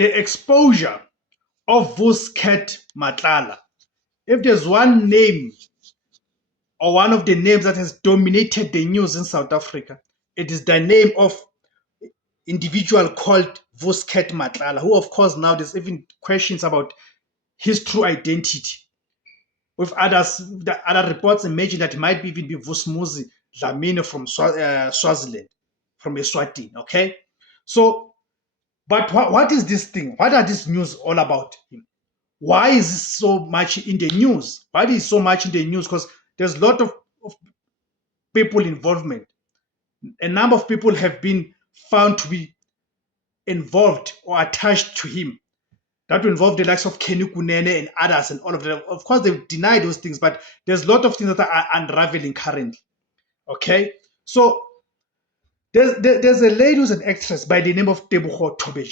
the exposure of Vusket Matlala. If there's one name or one of the names that has dominated the news in South Africa, it is the name of individual called Vusket Matlala, who of course now there's even questions about his true identity. With the other reports imagine that it might even be Vusmuzi Dlamini from Swaziland, from Eswatini, okay? So, but what is this thing? What are these news all about him? Why is this so much in the news? Why is so much in the news? Because there's a lot of people involvement. A number of people have been found to be involved or attached to him. That will involve the likes of Kenny Kunene and others and all of them. Of course, they've denied those things, but there's a lot of things that are unraveling currently. Okay? So there's a lady who's an actress by the name of Tebogo Tobeja.